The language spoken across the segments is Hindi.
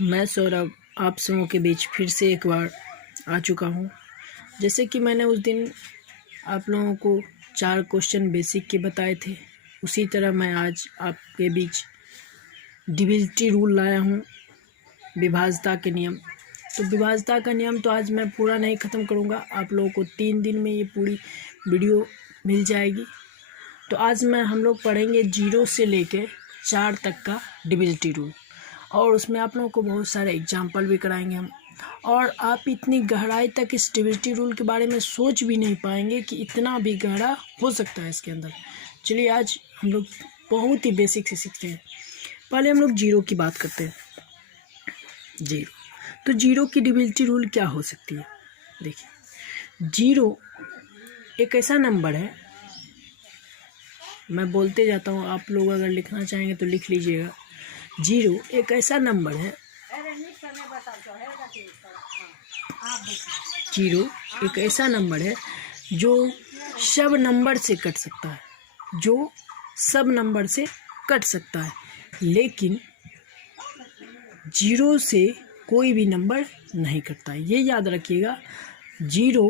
मैं सौरभ आप सबों के बीच फिर से एक बार आ चुका हूँ। जैसे कि मैंने उस दिन आप लोगों को 4 क्वेश्चन बेसिक के बताए थे, उसी तरह मैं आज आपके बीच डिविजिटी रूल लाया हूँ, विभाज्यता के नियम। तो विभाज्यता का नियम तो आज मैं पूरा नहीं ख़त्म करूँगा, आप लोगों को 3 दिन में ये पूरी वीडियो मिल जाएगी। तो आज हम लोग पढ़ेंगे 0 से लेके 4 तक का डिविजिटी रूल, और उसमें आप लोगों को बहुत सारे एग्जाम्पल भी कराएंगे हम। और आप इतनी गहराई तक इस डिविजिटी रूल के बारे में सोच भी नहीं पाएंगे कि इतना भी गहरा हो सकता है इसके अंदर। चलिए आज हम लोग बहुत ही बेसिक से सीखते हैं। पहले हम लोग 0 की बात करते हैं। 0 तो 0 की डिविजिटी रूल क्या हो सकती है? देखिए, 0 एक ऐसा नंबर है, मैं बोलते जाता हूँ, आप लोग अगर लिखना चाहेंगे तो लिख लीजिएगा। 0 एक ऐसा नंबर है, 0 एक ऐसा नंबर है जो सब नंबर से कट सकता है, जो सब नंबर से कट सकता है, लेकिन 0 से कोई भी नंबर नहीं कटता है। ये याद रखिएगा, 0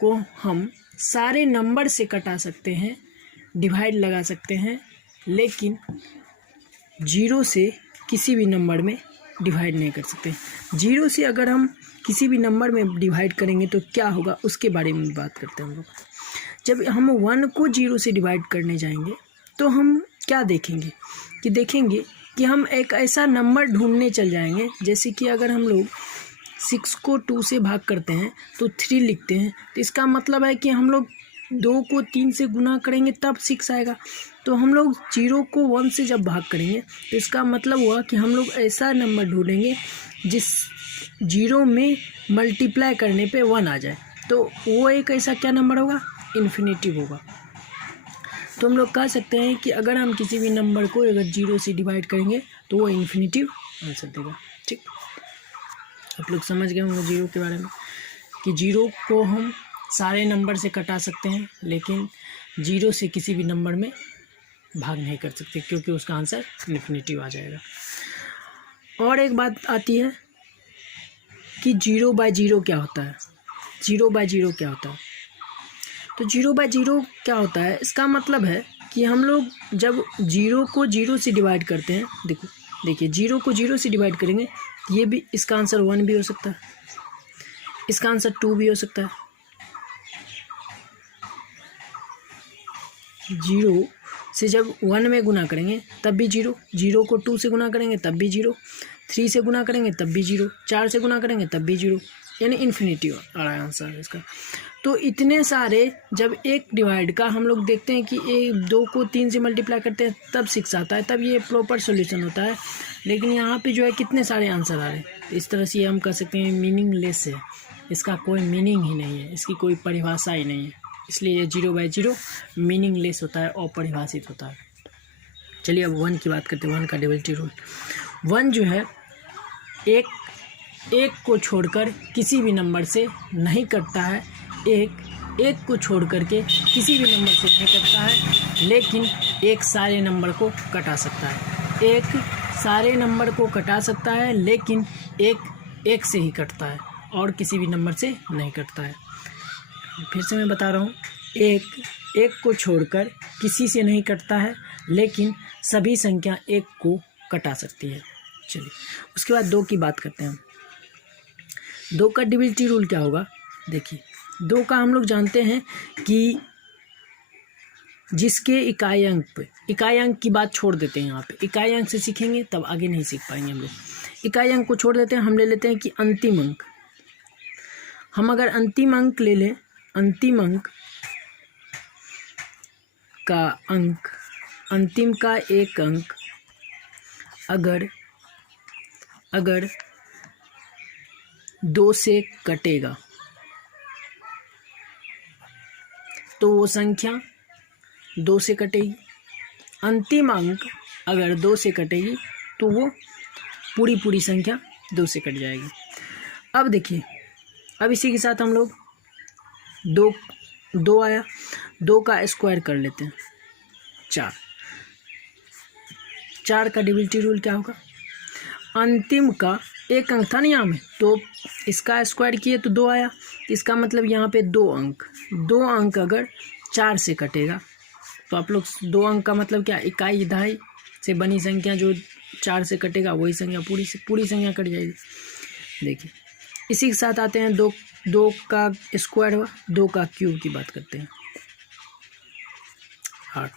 को हम सारे नंबर से कटा सकते हैं, डिवाइड लगा सकते हैं, लेकिन 0 से किसी भी नंबर में डिवाइड नहीं कर सकते। 0 से अगर हम किसी भी नंबर में डिवाइड करेंगे तो क्या होगा, उसके बारे में बात करते हैं हम लोग। जब हम 1 को 0 से डिवाइड करने जाएंगे तो हम क्या देखेंगे कि हम एक ऐसा नंबर ढूंढने चल जाएंगे। जैसे कि अगर हम लोग 6 को 2 से भाग करते हैं तो 3 लिखते हैं, तो इसका मतलब है कि हम लोग 2 को 3 से गुना करेंगे तब 6 आएगा। तो हम लोग 0 को 1 से जब भाग करेंगे तो इसका मतलब हुआ कि हम लोग ऐसा नंबर ढूंढेंगे जिस 0 में मल्टीप्लाई करने पे 1 आ जाए। तो वो एक ऐसा क्या नंबर होगा, इन्फिनिटिव होगा। तो हम लोग कह सकते हैं कि अगर हम किसी भी नंबर को अगर 0 से डिवाइड करेंगे तो वो इन्फिनिटिव आंसर देगा। ठीक, आप लोग समझ गए होंगे 0 के बारे में कि 0 को हम सारे नंबर से कटा सकते हैं, लेकिन 0 से किसी भी नंबर में भाग नहीं कर सकते, क्योंकि उसका आंसर इन्फिनिटिव आ जाएगा। और एक बात आती है कि 0/0 क्या होता है। 0/0 क्या होता है? तो 0/0 क्या होता है, इसका मतलब है कि हम लोग जब 0 को 0 से डिवाइड करते हैं, देखिए 0 को 0 से डिवाइड करेंगे, ये भी इसका आंसर 1 भी हो सकता है, इसका आंसर 2 भी हो सकता है। 0 से जब 1 में गुना करेंगे तब भी 0, 0 को 2 से गुना करेंगे तब भी 0, 3 से गुना करेंगे तब भी 0, 4 से गुना करेंगे तब भी 0, यानी इन्फिनिटिव आ रहा है आंसर इसका। तो इतने सारे जब एक डिवाइड का हम लोग देखते हैं कि 2 को 3 से मल्टीप्लाई करते हैं तब 6 आता है, तब ये प्रॉपर सॉल्यूशन होता है। लेकिन यहाँ पे जो है कितने सारे आंसर आ रहे हैं, तो इस तरह से हम कह सकते हैं मीनिंगलेस है, इसका कोई मीनिंग ही नहीं है, इसकी कोई परिभाषा ही नहीं है, इसलिए ये 0/0 मीनिंगलेस होता है, अपरिभाषित होता है। चलिए अब 1 की बात करते हैं, 1 का डिविजिटी रूल। 1 जो है एक को छोड़कर किसी भी नंबर से नहीं कटता है, एक को छोड़ करके किसी भी नंबर से नहीं कटता है, लेकिन एक सारे नंबर को कटा सकता है। एक सारे नंबर को कटा सकता है, लेकिन एक से ही कटता है और किसी भी नंबर से नहीं कटता है। फिर से मैं बता रहा हूँ, एक को छोड़कर किसी से नहीं कटता है, लेकिन सभी संख्या 1 को कटा सकती है। चलिए उसके बाद 2 की बात करते हैं हम। 2 का डिविजिटी रूल क्या होगा? देखिए 2 का हम लोग जानते हैं कि जिसके इकाई अंक की बात छोड़ देते हैं, यहाँ पे इकाई अंक से सीखेंगे तब आगे नहीं सीख पाएंगे हम लोग। इकाई अंक को छोड़ देते हैं, हम ले लेते हैं कि अंतिम अंक। हम अगर अंतिम अंक ले लें, अंतिम अंक का अंक, अंतिम का एक अंक अगर 2 से कटेगा तो वो संख्या 2 से कटेगी। अंतिम अंक अगर 2 से कटेगी तो वो पूरी संख्या 2 से कट जाएगी। अब देखिए, अब इसी के साथ हम लोग 2 आया, 2 का स्क्वायर कर लेते हैं, 4 का डिविजिटी रूल क्या होगा? अंतिम का एक अंक था ना यहाँ में, तो इसका स्क्वायर किए तो 2 आया। इसका मतलब यहाँ पे 2 अंक अगर 4 से कटेगा तो आप लोग 2 अंक का मतलब क्या, इकाई दहाई से बनी संख्या जो 4 से कटेगा वही संख्या पूरी संख्या कट जाएगी। देखिए इसी के साथ आते हैं 2 का स्क्वायर हुआ, 2 का क्यूब की बात करते हैं 8।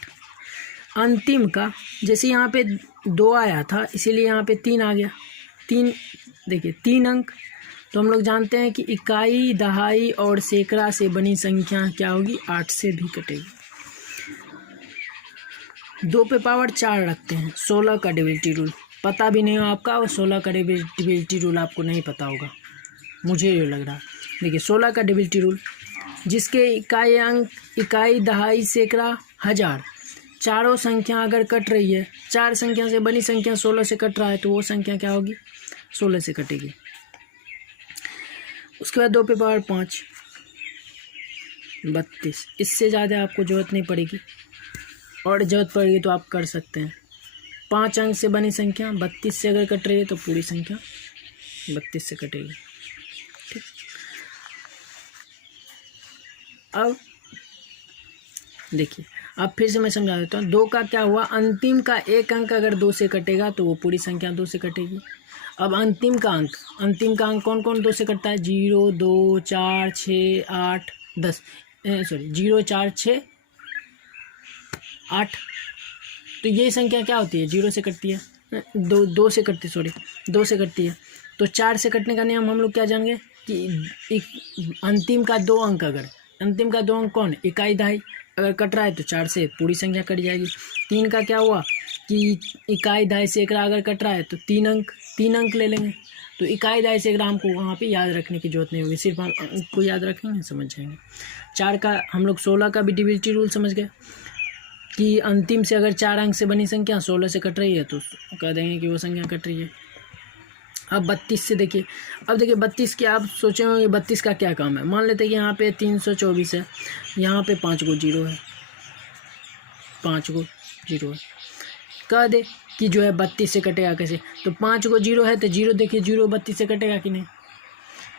अंतिम का जैसे यहाँ पे 2 आया था इसीलिए यहाँ पे 3 आ गया। 3 देखिए 3 अंक, तो हम लोग जानते हैं कि इकाई दहाई और सैकड़ा से बनी संख्या क्या होगी, 8 से भी कटेगी। 2 पे पावर 4 रखते हैं। 16 का डिविजिबिलिटी रूल पता भी नहीं हो आपका, और 16 का डिविजिबिलिटी रूल आपको नहीं पता होगा, मुझे ये लग रहा है। देखिए 16 का डिविजिबिलिटी रूल, जिसके इकाई अंक इकाई दहाई सैकड़ा हजार, चारों संख्या अगर कट रही है, 4 संख्या से बनी संख्या 16 से कट रहा है तो वो संख्या क्या होगी, 16 से कटेगी। उसके बाद 2 पे पावर 5 32। इससे ज़्यादा आपको ज़रूरत नहीं पड़ेगी, और ज़रूरत पड़ेगी तो आप कर सकते हैं। 5 अंक से बनी संख्या 32 से अगर कट रही है तो पूरी संख्या 32 से कटेगी। ठीक, अब देखिए अब फिर से मैं समझा देता हूँ। 2 का क्या हुआ, अंतिम का एक अंक अगर 2 से कटेगा तो वो पूरी संख्या 2 से कटेगी। अब अंतिम का अंक कौन कौन 2 से कटता है, 0 2 4 6 8 10 0 4 6 8। तो ये संख्या क्या होती है, 0 से कटती है, 2 से कटती है, 2 से कटती है। तो 4 से कटने का नियम हम लोग क्या जानेंगे कि अंतिम का 2 अंक कौन, इकाई दहाई अगर कट रहा है तो 4 से पूरी संख्या कट जाएगी। 3 का क्या हुआ कि इकाई दहाई सैकड़ा अगर कट रहा है तो 3 अंक ले लेंगे। तो इकाई दहाई सैकड़ा हमको वहाँ पे याद रखने की जरूरत नहीं होगी, सिर्फ हम अंक को याद रखेंगे, समझ जाएंगे। 4 का हम लोग 16 का भी डिविजिबिलिटी रूल समझ गए कि अंतिम से अगर 4 अंक से बनी संख्या 16 से कट रही है तो कह देंगे कि वो संख्या कट रही है। अब 32 से देखिए, अब देखिए 32 की आप सोचे होंगे 32 का क्या काम है। मान लेते हैं कि यहाँ पे 324 है, यहाँ पे 5 गो 0 है, 5 गो 0 है। कह दे कि जो है 32 से कटेगा कैसे, तो 5 गो 0 है तो 0 देखिए 0 32 से कटेगा कि नहीं।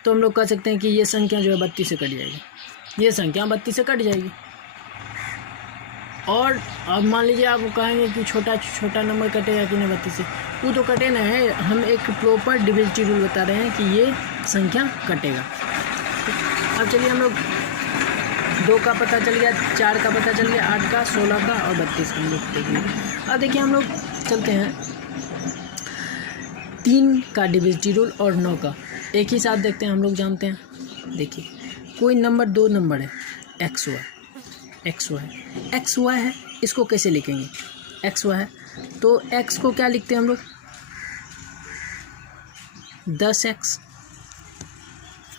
तो हम लोग कह सकते हैं कि ये संख्या जो है 32 से कट जाएगी, ये संख्या 32 से कट जाएगी। और अब मान लीजिए आप कहेंगे कि छोटा नंबर कटेगा कि नहीं 32 से, वो तो कटे ना है, हम एक प्रॉपर डिविजिबिलिटी रूल बता रहे हैं कि ये संख्या कटेगा। अब चलिए हम लोग 2 का पता चल गया, 4 का पता चल गया, 8 का, 16 का और 32 का हम लोग देखेंगे। अब देखिए हम लोग चलते हैं 3 का डिविजिबिलिटी रूल और 9 का एक ही साथ देखते हैं, हम लोग जानते हैं। देखिए कोई नंबर 2 नंबर है एक्स वाई है, इसको कैसे लिखेंगे, एक्स वाई है तो एक्स को क्या लिखते हैं हम लोग 10x,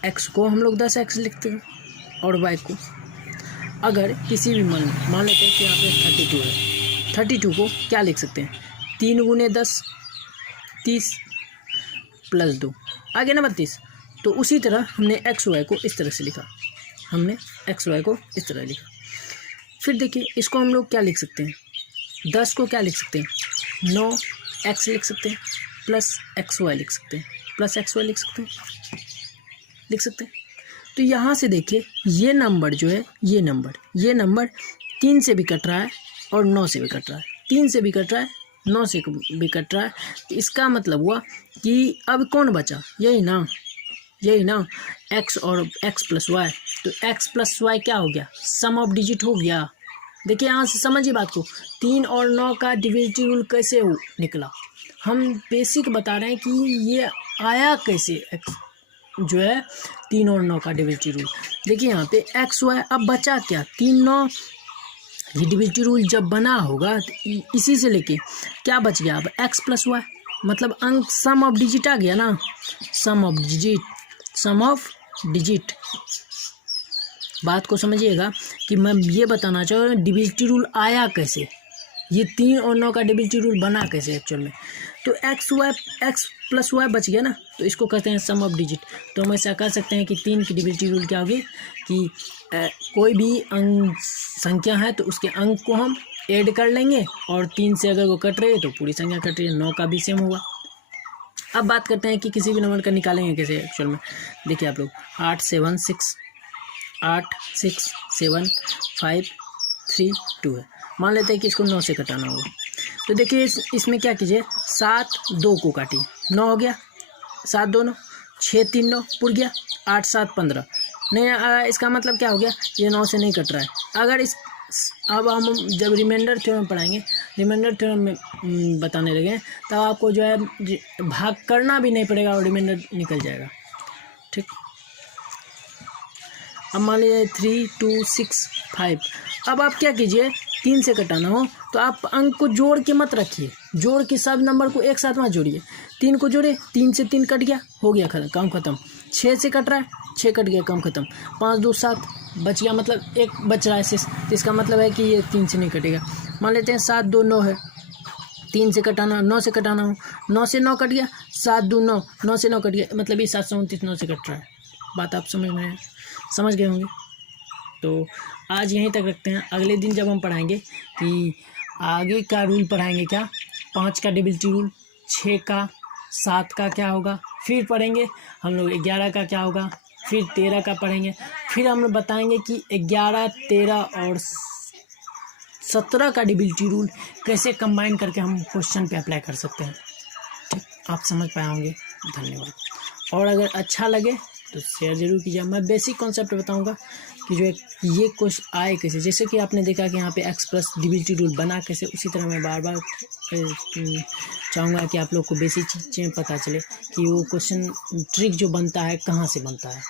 एक्स को हम लोग 10x लिखते हैं, और वाई को अगर किसी भी मान लेते हैं कि यहाँ पे 32 है, 32 को क्या लिख सकते हैं 3 गुने 10 30 प्लस 2 आगे ना 32। तो उसी तरह हमने एक्स वाई को इस तरह से लिखा, फिर देखिए इसको हम लोग क्या लिख सकते हैं, 10 को क्या लिख सकते हैं 9x लिख सकते हैं, प्लस एक्स वाई लिख सकते हैं, तो यहाँ से देखिए ये नंबर जो है ये नंबर 3 से भी कट रहा है और 9 से भी कट रहा है, 3 से भी कट रहा है 9 से भी कट रहा है। तो इसका मतलब हुआ कि अब कौन बचा, यही ना x और x प्लस वाई। तो x प्लस वाई क्या हो गया, सम ऑफ डिजिट हो गया। देखिए यहाँ से समझिए बात को, 3 और 9 का डिविजिबिलिटी रूल कैसे निकला, हम बेसिक बता रहे हैं कि ये आया कैसे x जो है 3 और 9 का डिविजिबिलिटी रूल। देखिए यहाँ पे एक्स वाई, अब बचा क्या 3 9, ये डिविजिबिलिटी रूल जब बना होगा तो इसी से लेके क्या बच गया अब x प्लस वाई, मतलब अंक सम ऑफ डिजिट आ गया ना, सम ऑफ डिजिट। बात को समझिएगा कि मैं ये बताना चाह रहा हूँ डिविजिबिलिटी रूल आया कैसे, ये 3 और 9 का डिविजिबिलिटी रूल बना कैसे एक्चुअल में। तो एक्स प्लस वाई बच गया ना, तो इसको कहते हैं सम ऑफ डिजिट। तो हम ऐसा कह सकते हैं कि 3 की डिविजिबिलिटी रूल क्या होगी कि कोई भी अंक संख्या है तो उसके अंक को हम ऐड कर लेंगे, और 3 से अगर वो कट रही है तो पूरी संख्या कट रही है, 9 का भी सेम होगा। अब बात करते हैं कि किसी भी नंबर का निकालेंगे कैसे एक्चुअल में। देखिए आप लोग 8 7 7 5 3 2 है। मान लेते हैं कि इसको 9 से कटाना होगा। तो देखिए इसमें क्या कीजिए, 7 2 को काटिए, 9 हो गया, 7 2 9, 6 3 9 पुर गया, 8 7 15 नहीं। इसका मतलब क्या हो गया, ये 9 से नहीं कट रहा है। अगर इस अब हम जब रिमाइंडर थ्योरम पढ़ाएंगे, रिमाइंडर थ्योरम में बताने लगे तब आपको जो है भाग करना भी नहीं पड़ेगा और रिमाइंडर निकल जाएगा। ठीक, अब मान लीजिए 3 2 6 5। अब आप क्या कीजिए, 3 से कटाना हो तो आप अंक को जोड़ के मत रखिए, जोड़ के सब नंबर को एक साथ मत जोड़िए। 3 को जोड़े, 3 से 3 कट गया, हो गया काम खत्म। 6 से कट रहा है, 6 कट गया, काम खत्म। 5 2 7 बच गया, मतलब एक बच रहा है शेष, तो इसका मतलब है कि ये 3 से नहीं कटेगा। मान लेते हैं 7 2 9 है, 3 से कटाना, 9 से कटाना हो, 9 से 9 कट गया, 7 2 9, 9 से 9 कट गया, मतलब ये 729 9 से कट रहा है। बात आप समझ गए होंगे। तो आज यहीं तक रखते हैं। अगले दिन जब हम पढ़ाएंगे कि आगे का रूल पढ़ाएंगे, क्या 5 का डिविजिबिलिटी रूल, 6 का, 7 का क्या होगा, फिर पढ़ेंगे हम लोग 11 का क्या होगा, फिर 13 का पढ़ेंगे, फिर हम लोग बताएंगे कि 11 13 और 17 का डिविजिबिलिटी रूल कैसे कंबाइन करके हम क्वेश्चन पे अप्लाई कर सकते हैं। ठीक, आप समझ पाए होंगे। धन्यवाद। और अगर अच्छा लगे तो शेयर जरूर कीजिए। मैं बेसिक कॉन्सेप्ट बताऊंगा कि जो ये क्वेश्चन आए कैसे, जैसे कि आपने देखा कि यहाँ पे एक्स प्लस डिविजिबिलिटी रूल बना कैसे, उसी तरह मैं बार बार चाहूँगा कि आप लोग को बेसिक चीज़ें पता चले कि वो क्वेश्चन ट्रिक जो बनता है कहाँ से बनता है।